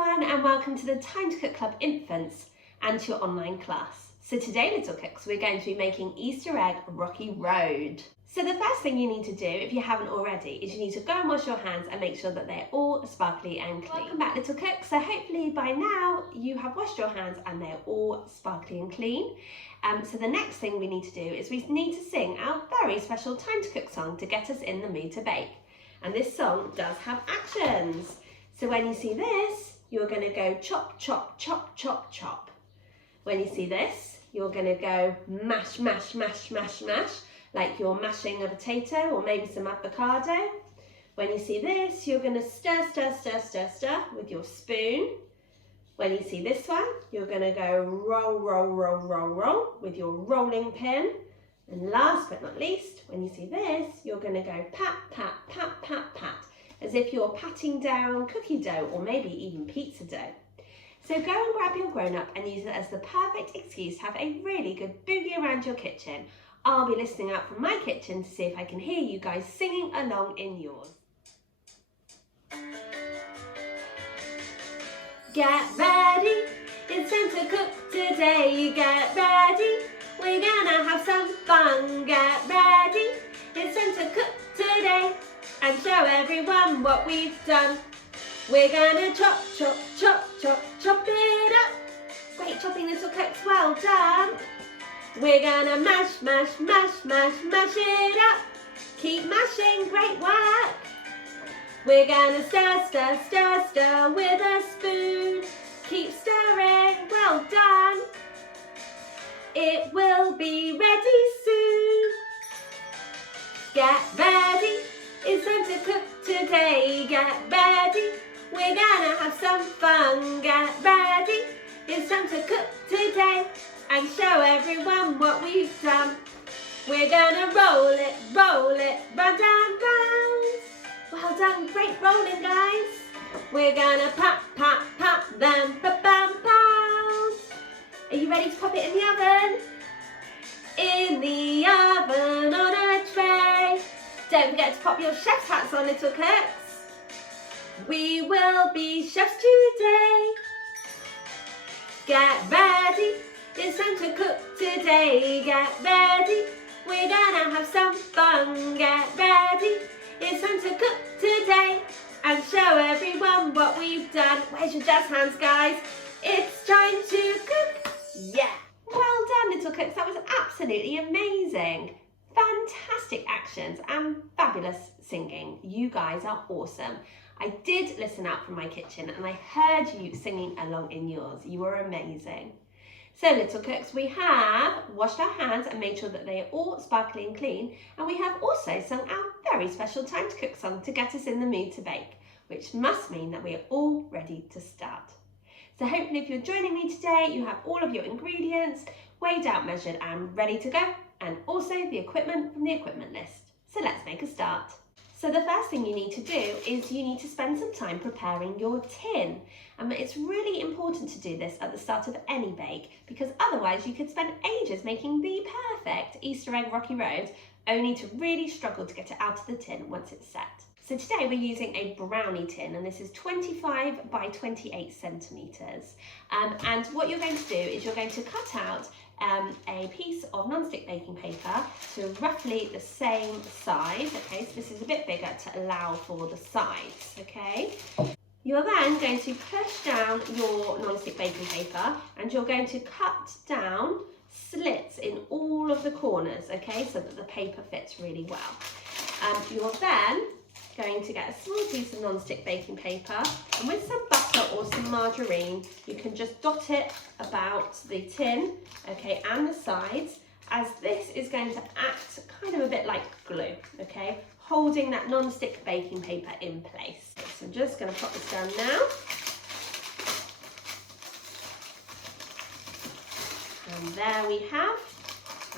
everyone, and welcome to the Time to Cook Club Infants and to your online class. So today, little cooks, we're going to be making Easter egg rocky road. So the first thing you need to do, if you haven't already, is you need to go and wash your hands and make sure that they're all sparkly and clean. Welcome back, little cooks. So hopefully by now you have washed your hands and they're all sparkly and clean. So the next thing we need to do is we need to sing our very special Time to Cook song to get us in the mood to bake. And this song does have actions. So when you see this, you're going to go chop, chop, chop, chop, chop. When you see this, you're going to go mash, mash, mash, mash, mash, like you're mashing a potato or maybe some avocado. When you see this, you're going to stir, stir, stir, stir, stir with your spoon. When you see this one, you're going to go roll, roll, roll, roll, roll with your rolling pin. And last but not least, when you see this, you're going to go pat, pat, pat, pat, pat, as if you're patting down cookie dough or maybe even pizza dough. So go and grab your grown-up and use it as the perfect excuse to have a really good boogie around your kitchen. I'll be listening out from my kitchen to see if I can hear you guys singing along in yours. Get ready, it's time to cook today. Get ready, we're gonna have some fun. Get ready, it's time to cook today and show everyone what we've done. We're gonna chop, chop, chop, chop, chop it up. Great chopping, little cooks, well done. We're gonna mash, mash, mash, mash, mash it up. Keep mashing, great work. We're gonna stir, stir, stir, stir with a spoon. Keep stirring, well done. It will be ready soon. Get ready, it's time to cook today. Get ready, we're gonna have some fun. Get ready, it's time to cook today and show everyone what we've done. We're gonna roll it, round and round. Well done, great rolling, guys. We're gonna pat, pat, pat, then ba-bam, pounds. Are you ready to pop it in the oven? In the oven on a tray. Don't forget to pop your chef's hats on, little cooks. We will be chefs today. Get ready, it's time to cook today. Get ready, we're gonna have some fun. Get ready, it's time to cook today and show everyone what we've done. Where's your jazz hands, guys? It's time to cook. Yeah. Well done, little cooks. That was absolutely amazing. Fantastic actions and fabulous singing. You guys are awesome. I did listen out from my kitchen and I heard you singing along in yours. You were amazing. So little cooks, we have washed our hands and made sure that they are all sparkly and clean, and we have also sung our very special Time to Cook song to get us in the mood to bake, which must mean that we are all ready to start. So hopefully if you're joining me today, you have all of your ingredients weighed out, measured and ready to go, and also the equipment from the equipment list. So let's make a start. So the first thing you need to do is you need to spend some time preparing your tin. It's really important to do this at the start of any bake, because otherwise you could spend ages making the perfect Easter egg rocky road, only to really struggle to get it out of the tin once it's set. So today we're using a brownie tin, and this is 25 by 28 centimetres. And what you're going to do is you're going to cut out a piece of non-stick baking paper to roughly the same size. Okay, so this is a bit bigger to allow for the sides, okay? You're then going to push down your non-stick baking paper and you're going to cut down slits in all of the corners, okay, so that the paper fits really well. You're then going to get a small piece of non-stick baking paper, and with some butter or some margarine you can just dot it about the tin, okay, and the sides, as this is going to act kind of a bit like glue, okay, holding that non-stick baking paper in place. So I'm just going to pop this down now, and there we have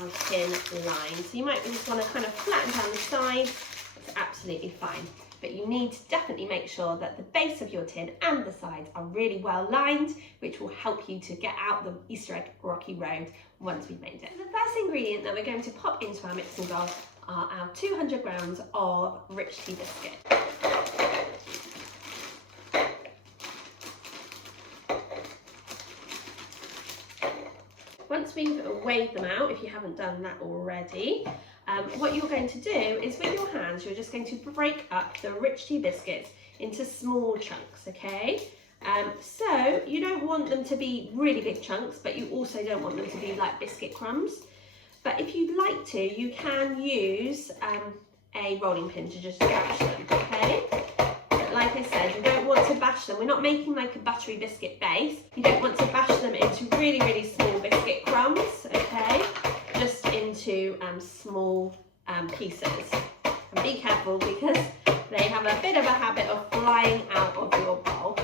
our tin line. So you might just want to kind of flatten down the sides. It's absolutely fine, but you need to definitely make sure that the base of your tin and the sides are really well lined, which will help you to get out the Easter egg rocky road once we've made it. So the first ingredient that we're going to pop into our mixing bowl are our 200 grams of rich tea biscuit. once we've weighed them out, if you haven't done that already, what you're going to do is with your hands, you're just going to break up the rich tea biscuits into small chunks, okay? So you don't want them to be really big chunks, but you also don't want them to be like biscuit crumbs. But if you'd like to, you can use a rolling pin to just bash them, okay? But like I said, you don't want to bash them. We're not making like a buttery biscuit base. You don't want to bash them into really, really small biscuit crumbs, okay? Just into small pieces. And be careful because they have a bit of a habit of flying out of your bowl.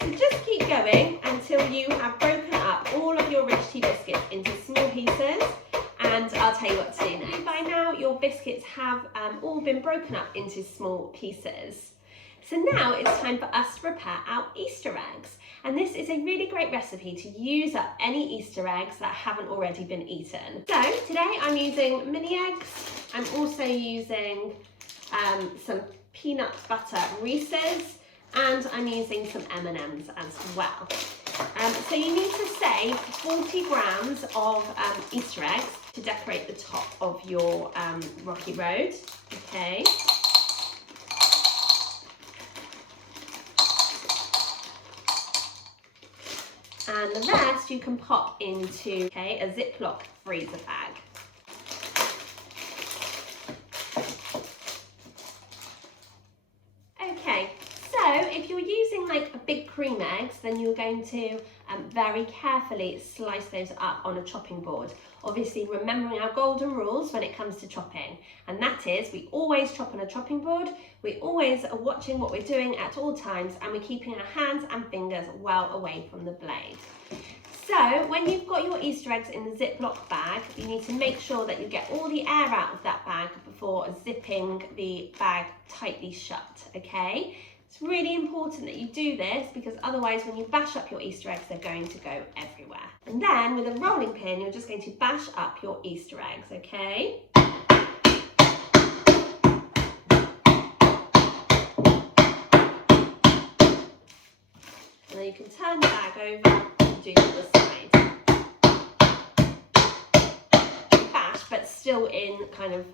So just keep going until you have broken up all of your rich tea biscuits into small pieces. And I'll tell you what to do now. By now, your biscuits have all been broken up into small pieces. So now it's time for us to prepare our Easter eggs. And this is a really great recipe to use up any Easter eggs that haven't already been eaten. So today I'm using mini eggs. I'm also using some peanut butter Reese's, and I'm using some M&Ms as well. So you need to save 40 grams of Easter eggs to decorate the top of your rocky road, okay? And the rest you can pop into a Ziploc freezer bag. Okay, so if you're using like a big cream eggs, then you're going to very carefully slice those up on a chopping board. Obviously remembering our golden rules when it comes to chopping, and that is we always chop on a chopping board, we always are watching what we're doing at all times, and we're keeping our hands and fingers well away from the blade. So when you've got your Easter eggs in the Ziploc bag, you need to make sure that you get all the air out of that bag before zipping the bag tightly shut, okay? It's really important that you do this because otherwise when you bash up your Easter eggs, they're going to go everywhere. And then with a rolling pin, you're just going to bash up your Easter eggs, okay? And then you can turn the bag over and do the other side. Bash, but still in kind of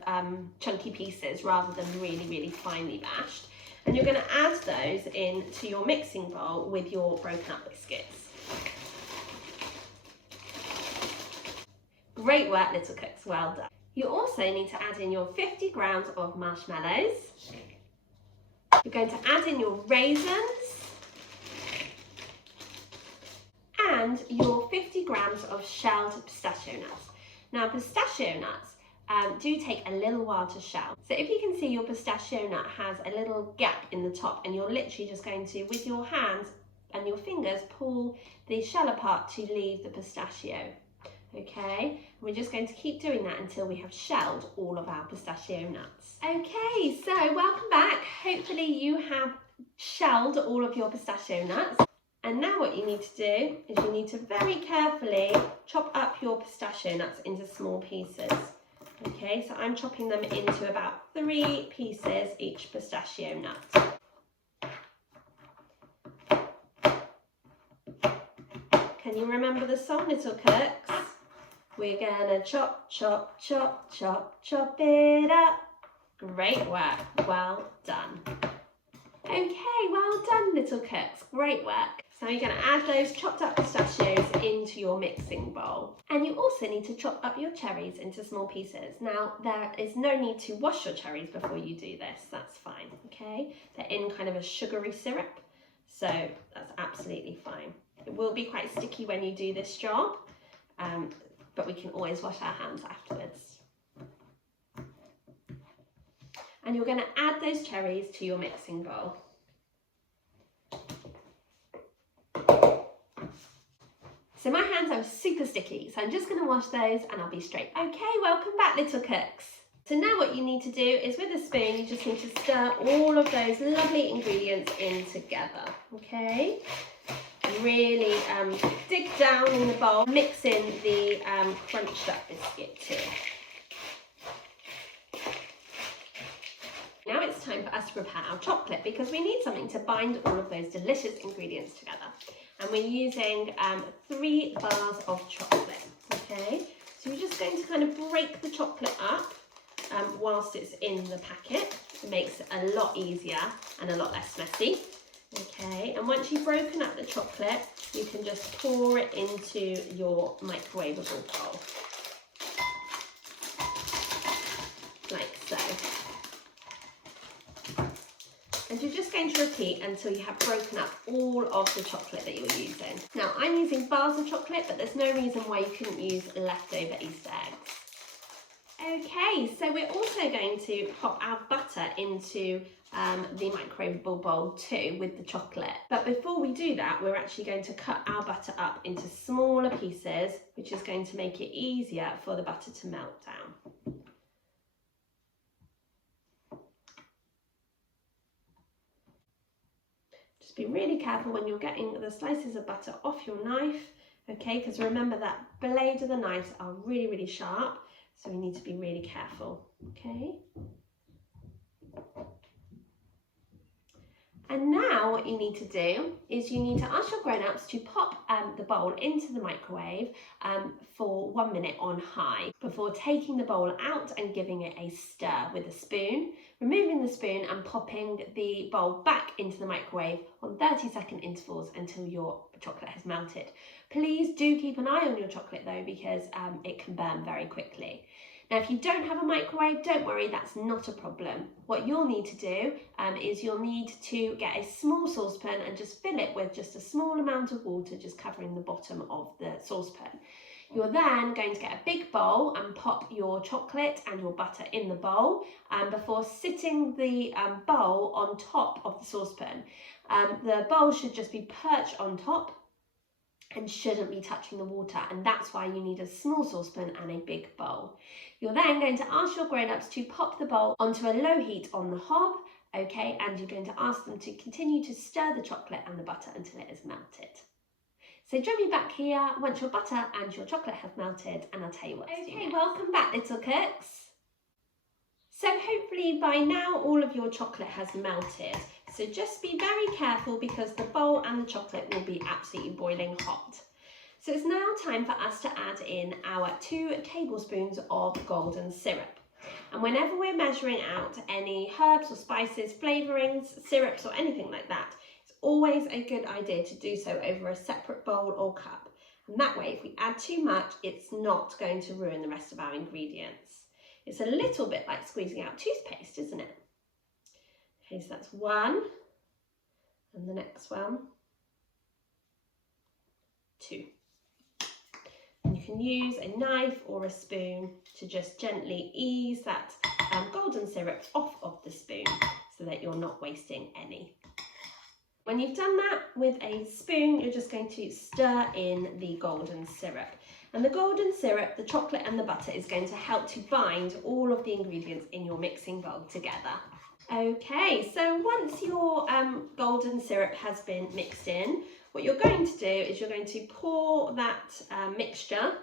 chunky pieces rather than really, really finely bashed. And you're going to add those into your mixing bowl with your broken up biscuits. Great work, little cooks, well done. You also need to add in your 50 grams of marshmallows. You're going to add in your raisins and your 50 grams of shelled pistachio nuts. Now, pistachio nuts do take a little while to shell. So if you can see, your pistachio nut has a little gap in the top, and you're literally just going to, with your hands and your fingers, pull the shell apart to leave the pistachio. Okay, we're just going to keep doing that until we have shelled all of our pistachio nuts. Okay, so welcome back. Hopefully you have shelled all of your pistachio nuts. And now what you need to do is you need to very carefully chop up your pistachio nuts into small pieces. Okay, so I'm chopping them into about 3 pieces each pistachio nut. Can you remember the song, little cooks? We're gonna chop, chop, chop, chop, chop it up. Great work, well done. Okay, well done, little cooks, great work. So you're going to add those chopped up pistachios into your mixing bowl. And you also need to chop up your cherries into small pieces. Now, there is no need to wash your cherries before you do this, that's fine, okay? They're in kind of a sugary syrup, so that's absolutely fine. It will be quite sticky when you do this job, but we can always wash our hands afterwards. And you're going to add those cherries to your mixing bowl. So my hands are super sticky, so I'm just going to wash those and I'll be straight. Okay, welcome back, little cooks. So now what you need to do is with a spoon, you just need to stir all of those lovely ingredients in together, okay? Really dig down in the bowl, mix in the crunched up biscuit too. Now it's time for us to prepare our chocolate because we need something to bind all of those delicious ingredients together. And we're using 3 bars of chocolate, okay? So you're just going to kind of break the chocolate up whilst it's in the packet. It makes it a lot easier and a lot less messy. Okay, and once you've broken up the chocolate, you can just pour it into your microwavable bowl. Like so. And you're just going to repeat until you have broken up all of the chocolate that you're using. Now, I'm using bars of chocolate, but there's no reason why you couldn't use leftover Easter eggs. Okay, so we're also going to pop our butter into the microwavable bowl too with the chocolate. But before we do that, we're actually going to cut our butter up into smaller pieces, which is going to make it easier for the butter to melt down. Just be really careful when you're getting the slices of butter off your knife, okay, because remember that blade of the knives are really, really sharp, so we need to be really careful, okay. And now what you need to do is you need to ask your grown-ups to pop the bowl into the microwave for 1 minute on high before taking the bowl out and giving it a stir with a spoon, removing the spoon and popping the bowl back into the microwave on 30-second intervals until your chocolate has melted. Please do keep an eye on your chocolate though, because it can burn very quickly. Now, if you don't have a microwave, don't worry, that's not a problem. What you'll need to do is you'll need to get a small saucepan and just fill it with just a small amount of water, just covering the bottom of the saucepan. You're then going to get a big bowl and pop your chocolate and your butter in the bowl before sitting the bowl on top of the saucepan. The bowl should just be perched on top and shouldn't be touching the water, and that's why you need a small saucepan and a big bowl. You're then going to ask your grown-ups to pop the bowl onto a low heat on the hob, okay, and you're going to ask them to continue to stir the chocolate and the butter until it is melted. So join me back here once your butter and your chocolate have melted, and I'll tell you what to do. Okay, welcome back, little cooks. So hopefully by now all of your chocolate has melted. So just be very careful because the bowl and the chocolate will be absolutely boiling hot. So it's now time for us to add in our 2 tablespoons of golden syrup. And whenever we're measuring out any herbs or spices, flavourings, syrups or anything like that, it's always a good idea to do so over a separate bowl or cup. And that way, if we add too much, it's not going to ruin the rest of our ingredients. It's a little bit like squeezing out toothpaste, isn't it? Okay, so that's 1, and the next one, 2. And you can use a knife or a spoon to just gently ease that golden syrup off of the spoon so that you're not wasting any. When you've done that with a spoon, you're just going to stir in the golden syrup. And the golden syrup, the chocolate and the butter is going to help to bind all of the ingredients in your mixing bowl together. Okay, so once your golden syrup has been mixed in, what you're going to do is you're going to pour that mixture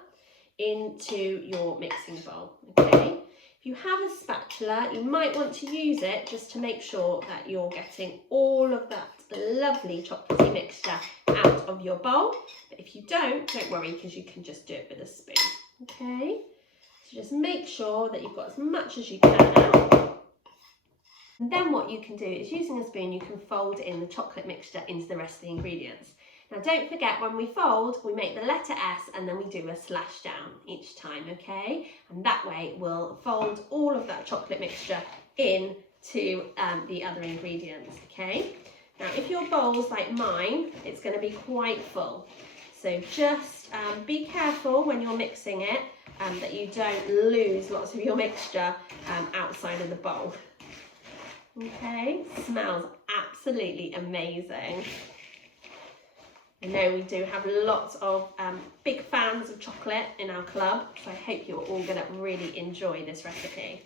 into your mixing bowl, okay? If you have a spatula, you might want to use it just to make sure that you're getting all of that lovely chocolatey mixture out of your bowl. But if you don't worry, because you can just do it with a spoon, okay? So just make sure that you've got as much as you can out. And then what you can do is, using a spoon, you can fold in the chocolate mixture into the rest of the ingredients. Now don't forget, when we fold, we make the letter S and then we do a slash down each time, okay? And that way we'll fold all of that chocolate mixture into the other ingredients, okay? Now if your bowl's like mine, it's going to be quite full. So just be careful when you're mixing it that you don't lose lots of your mixture outside of the bowl. Okay, smells absolutely amazing. I know we do have lots of big fans of chocolate in our club, so I hope you're all going to really enjoy this recipe.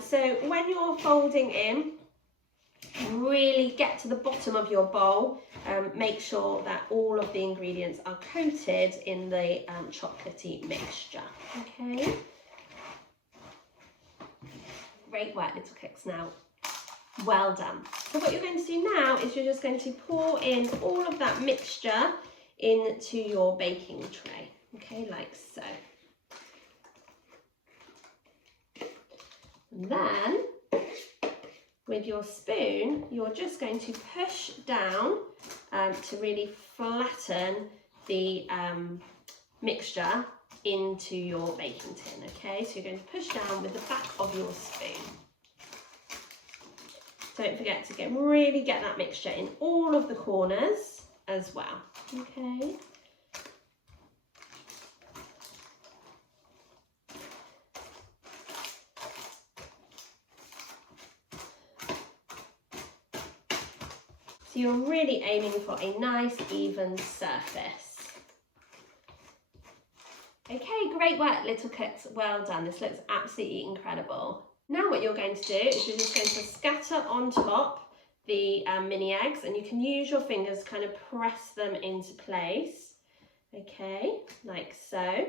So when you're folding in, really get to the bottom of your bowl. Make sure that all of the ingredients are coated in the chocolatey mixture. Okay. Great work, little cooks. Now, well done. So what you're going to do now is you're just going to pour in all of that mixture into your baking tray. Okay, like so. And then with your spoon, you're just going to push down to really flatten the mixture into your baking tin, okay? So you're going to push down with the back of your spoon. Don't forget to really get that mixture in all of the corners as well, okay? So you're really aiming for a nice even surface. Okay, great work, little cooks. Well done. This looks absolutely incredible. Now what you're going to do is you're just going to scatter on top the mini eggs, and you can use your fingers to kind of press them into place. Okay, like so.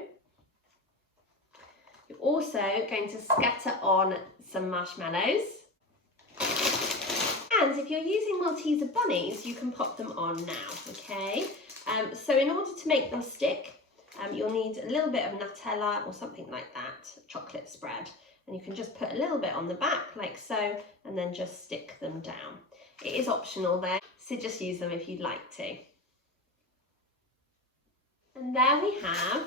You're also going to scatter on some marshmallows. And if you're using Malteser bunnies, you can pop them on now, okay? So in order to make them stick, you'll need a little bit of Nutella or something like that, chocolate spread. And you can just put a little bit on the back like so, and then just stick them down. It is optional there, so just use them if you'd like to. And there we have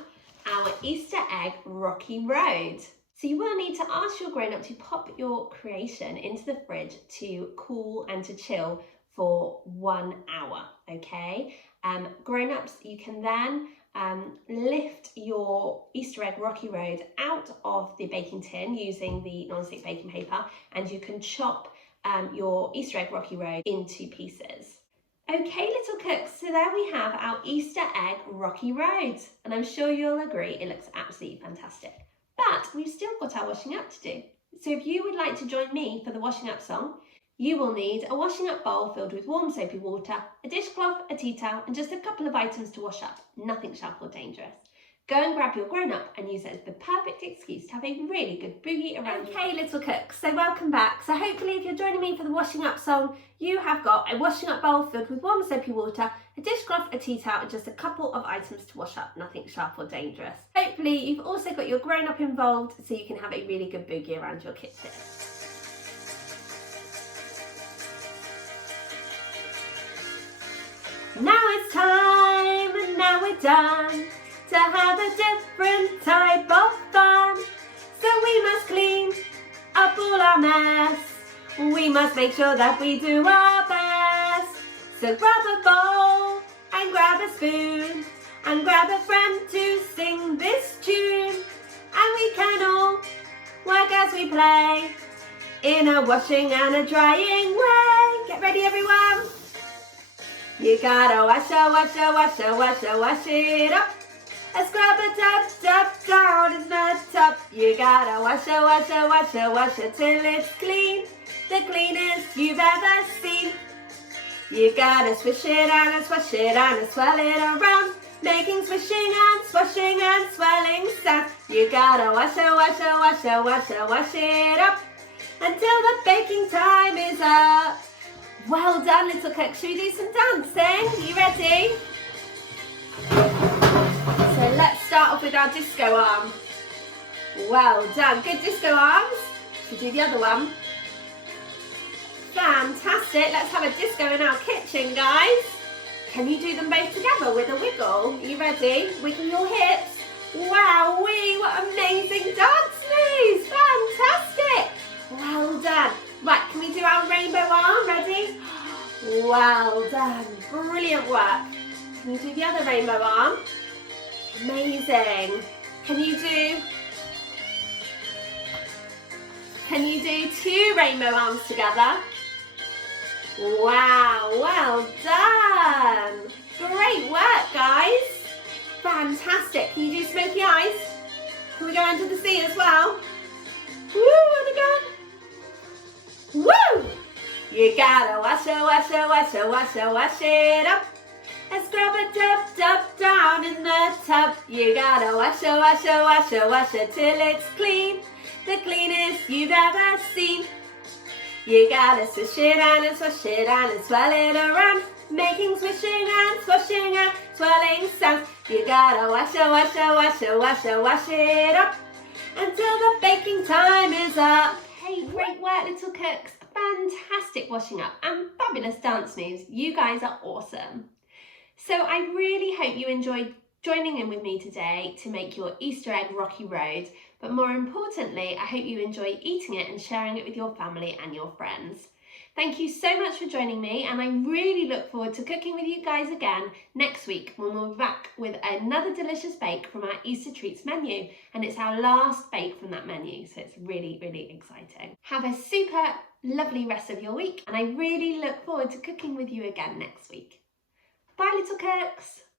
our Easter egg rocky road. So you will need to ask your grown-up to pop your creation into the fridge to cool and to chill for 1 hour, okay? Grown-ups, you can then lift your Easter egg rocky road out of the baking tin using the non-stick baking paper, and you can chop your Easter egg rocky road into pieces. Okay, little cooks, so there we have our Easter egg rocky road, and I'm sure you'll agree it looks absolutely fantastic. But we've still got our washing up to do. So if you would like to join me for the washing up song, you will need a washing up bowl filled with warm soapy water, a dishcloth, a tea towel, and just a couple of items to wash up. Nothing sharp or dangerous. Go and grab your grown-up and use it as the perfect excuse to have a really good boogie around. Okay, little cooks, so welcome back. So hopefully if you're joining me for the washing up song, you have got a washing up bowl filled with warm soapy water, a dishcloth, a tea towel, and just a couple of items to wash up. Nothing sharp or dangerous. Hopefully you've also got your grown-up involved so you can have a really good boogie around your kitchen. Now it's time, and now we're done, to have a different type of fun. So we must clean up all our mess. We must make sure that we do our best. So grab a bowl and grab a spoon and grab a friend to sing this tune. And we can all work as we play in a washing and a drying way. Get ready, everyone. You gotta wash it up. A scrub a tub down in the tub. You gotta wash it till it's clean. The cleanest you've ever seen. You gotta swish it and swash it and swirl it around, making swishing and swashing and swirling sound. You gotta wash it up until the baking time is up. Well done, little cook. Should we do some dancing? You ready? So let's start off with our disco arm. Well done. Good disco arms. Should we do the other one? Fantastic. Let's have a disco in our kitchen, guys. Can you do them both together with a wiggle? Are you ready? Wiggle your hips. Wowee, what amazing dance moves. Fantastic. Well done. Right, can we do our rainbow arm? Ready? Well done. Brilliant work. Can you do the other rainbow arm? Amazing. Can you do 2 rainbow arms together? Wow, well done. Great work, guys. Fantastic. Can you do smoky eyes? Can we go under the sea as well? Woo, and again. Woo! You gotta wash it up. And scrub a tub down in the tub. You gotta wash it till it's clean. The cleanest you've ever seen. You gotta swish it and swash it and swirl it around, making swishing and swashing and swirling sounds. You gotta wash it up until the baking time is up. Hey, great work, little cooks. Fantastic washing up and fabulous dance moves. You guys are awesome. So I really hope you enjoyed joining in with me today to make your Easter egg rocky road. But more importantly, I hope you enjoy eating it and sharing it with your family and your friends. Thank you so much for joining me, and I really look forward to cooking with you guys again next week when we'll be back with another delicious bake from our Easter treats menu, and it's our last bake from that menu, so it's really, really exciting. Have a super lovely rest of your week, and I really look forward to cooking with you again next week. Bye, little cooks!